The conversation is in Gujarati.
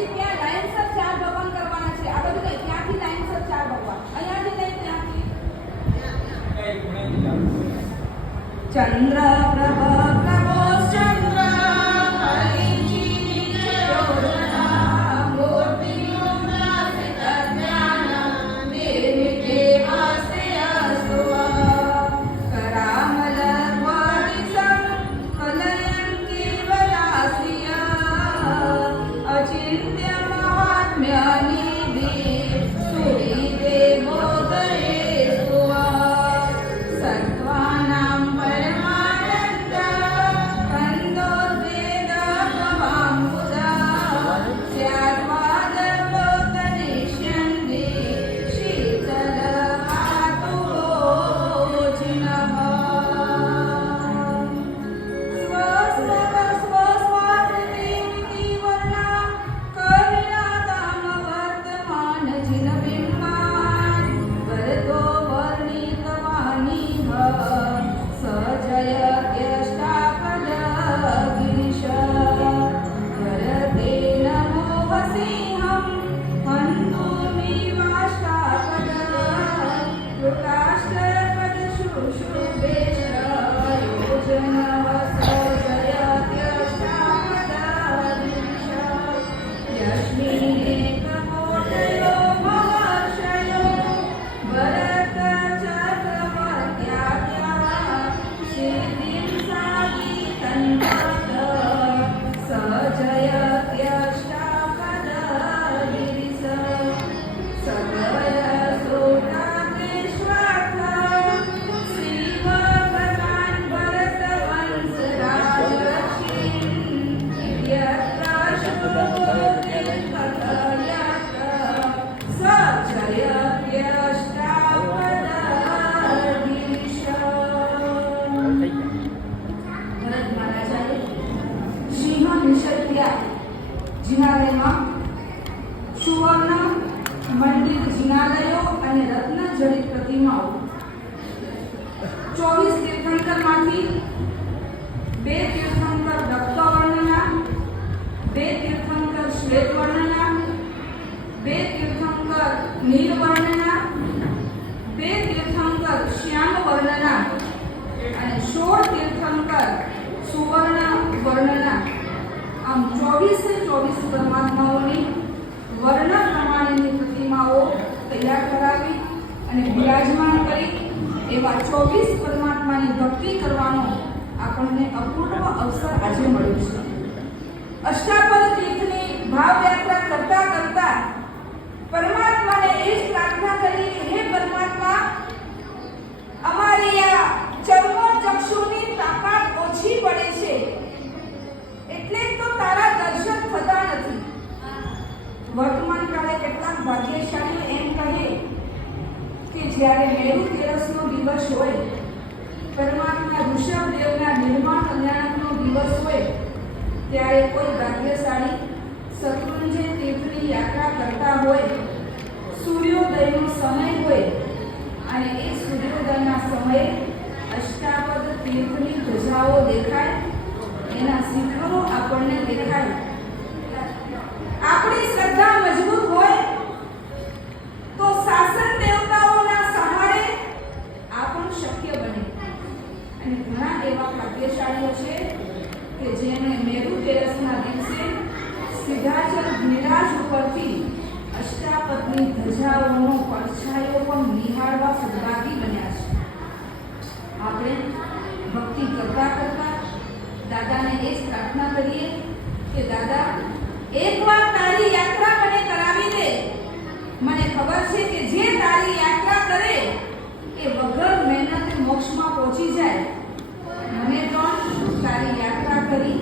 પછી ત્યાં લાઈનસર 4 ભગવાન કરવાના છે. આ બધું કઈ ત્યાંથી લાઈનસર 4 ભગવાન, અહીંયાથી નહીં ત્યાંથી. ચંદ્ર પ્રભ પ્રભો ચંદ્ર હરિજી યોજના મૂર્તિ ઉન્નસિત જ્ઞાન દેવી દેવાસે અસુવા કરામલ વારિસં કલયં કેવલાસ્ય અચિંત્ય મહાત્મ્ય નિધિ સુરી દેવોદરે સુવા સત્વાનાં પરમાનંદ કંદો વેદ ભવામુદા સ્યાત્વાદ લોકનિષ્યંદિ શીતલ આતુરોજિનઃ સ્વસ્વ સ્વસ્વાકૃતિમિતિ વર્ણા કવિનાદામ વર્તમાન જિનબિંબાન વરદો વર્ણિતવાનિહ સજયત્યષ્ટાપદ ગિરીશ વરદે નમો વસિંહં હંતુમિવાષ્ટાપદ કૃતાષ્ટપદ શુશુભેશ યોજન સજયત્યષ્ટાપદ ગિરીશ યસ્મિનેકકોટયો મહર્ષયો ભરત ચક્રવર્ત્યાખ્યા સિદ્ધિં સાધિતન્વત સજયત્યષ્ટાપદ ગિરીશ સકલ સૌરાકેશ્વાર્થ શ્રીવર્ધમાન ભરત વંશરાજ રક્ષિ યત્ર શુભોદિત કથયત સજયત્યષ્ટાપદ ગિરીશ. ભરત મહારાજાએ સિંહ નિષદ્યા જિનાલયમાં સુવર્ણ મંડિત જિનાલયો અને રત્ન જડિત પ્રતિમાઓ 24 તીર્થંકરમાંથી 2 તીર્થંકર રક્તવર્ણના, 2 તીર્થંકર શ્વેતવર્ણના, 2 તીર્થંકર નીલવર્ણના, 2 તીર્થંકર શ્યામવર્ણના અને 16 તીર્થંકર સુવર્ણ વર્ણના. આમ 24 પરમાત્માઓની વર્ણ પ્રમાણેની પ્રતિમાઓ તૈયાર કરાવી અને બિરાજમાન કરી એવા 24 પરમાત્માની ભક્તિ કરવાનો આપણને અપૂર્વ અવસર આજે મળ્યો છે. અષ્ટાપદ તીર્થની ભાવયાત્રા કરતા કરતા પરમાત્માને એ જ પ્રાર્થના કરી કે હે પરમાત્મા, અમારી આ ચર્મોચક્ષુની તાકાત ઓછી પડે છે એટલે તો તારા દર્શન થતા નથી. વર્તમાન કાળે કેટલાક ભાગ્યશાળીઓ એમ કહે કે જ્યારે મેરુ તેરસનો દિવસ હોય, પરમાત્મા ઋષભદેવના નિર્માણ કલ્યાણકનો દિવસ હોય, ત્યારે કોઈ ભાગ્યશાળી શત્રુંજય તીર્થની યાત્રા કરતા હોય, સૂર્યોદયનો સમય હોય અને એ સૂર્યોદયના સમયે અષ્ટાપદ તીર્થની ધજાઓ દેખાય, એના શિખરો આપણને દેખાય. આપણી શ્રદ્ધા મજબૂત હોય તો શાસન દેવતાઓના સહારે આ પણ શક્ય બને. અને ઘણા એવા ભાગ્યશાળીઓ છે કે જેમણે મેરુ તેરસના દિવસે સીધા જ નિરાશ ઉપરથી અષ્ટાપદની ધજાઓનો પડછાયો પણ નિહાળવા સદભાગી બન્યા છે. આપણે ભક્તિ કરતા કરતા દાદાને એ જ પ્રાર્થના કરીએ કે દાદા, એકવાર તારી યાત્રા મને કરાવી દે. મને ખબર છે કે જે તારી યાત્રા કરે એ વગર મહેનતે મોક્ષમાં પહોંચી જાય. મને પણ તારી યાત્રા કરી